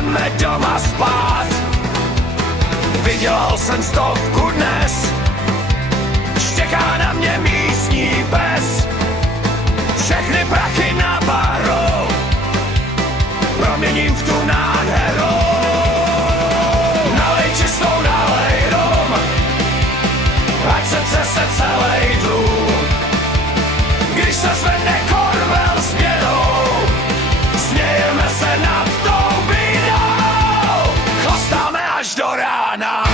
jdeme doma spát. Vydělal jsem 100 dnes, štěká na mě místní pes. Všechny prachy na baru proměním v tu nádheru. Nalej čistou, nalej rum, ať se třese celej dům. Když se zvedne korbel s bědou, smějeme se nad tou bídou. Chlastáme až do rána.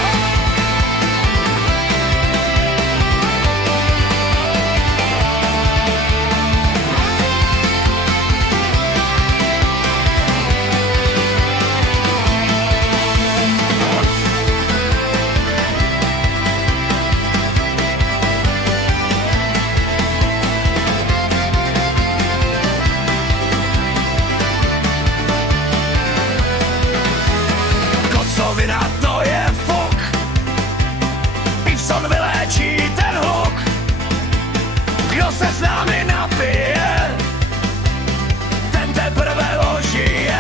Kocovina to je fuk, Pivson vyléčí ten hluk. Kdo se s námi napije, ten teprve ožije.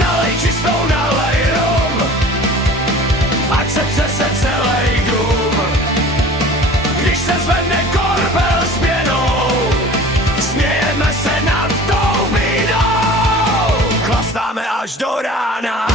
Nalej čistou, nalej rum, ať se třese celej dům. Když se zvedne korbel s pěnou, smějeme se nad tou bídou. Chlastáme až do rána.